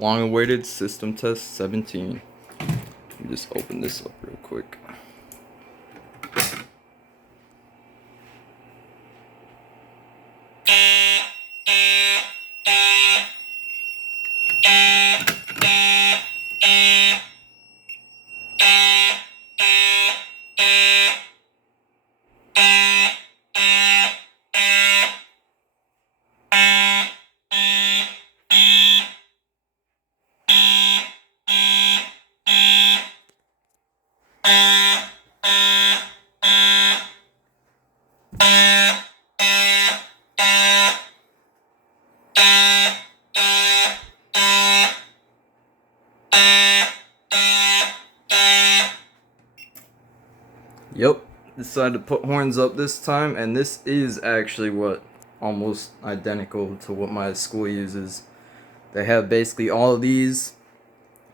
Long awaited system test 17. Let me just open this up real quick. Yep, decided to put horns up this time, and this is actually what almost identical to what my school uses. They have basically all of these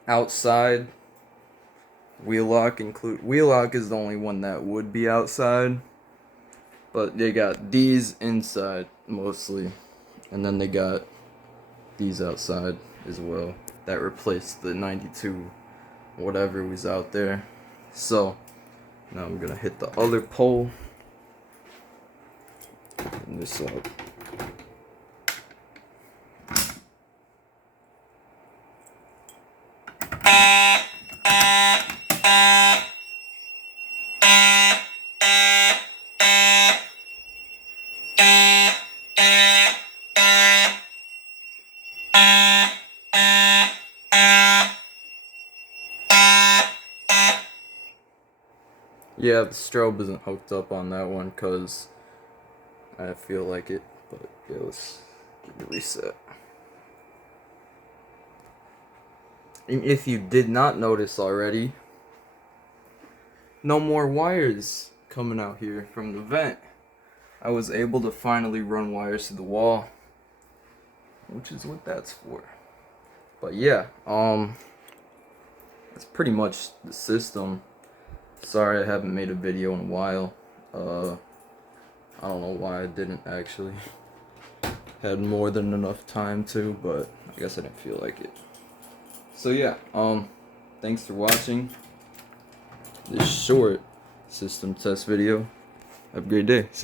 outside. Wheel lock is the only one that would be outside, but they got these inside mostly, and then they got these outside as well. That replaced the 92 whatever was out there. So now I'm gonna hit the other pole. Open this up. Yeah, the strobe isn't hooked up on that one because I feel like it, but yeah, let's give it a reset. And if you did not notice already, no more wires coming out here from the vent. I was able to finally run wires to the wall, which is what that's for. But yeah, that's pretty much the system. Sorry I haven't made a video in a while. I don't know why I didn't actually. Had more than enough time to, but I guess I didn't feel like it. So yeah, thanks for watching this short system test video. Have a great day. See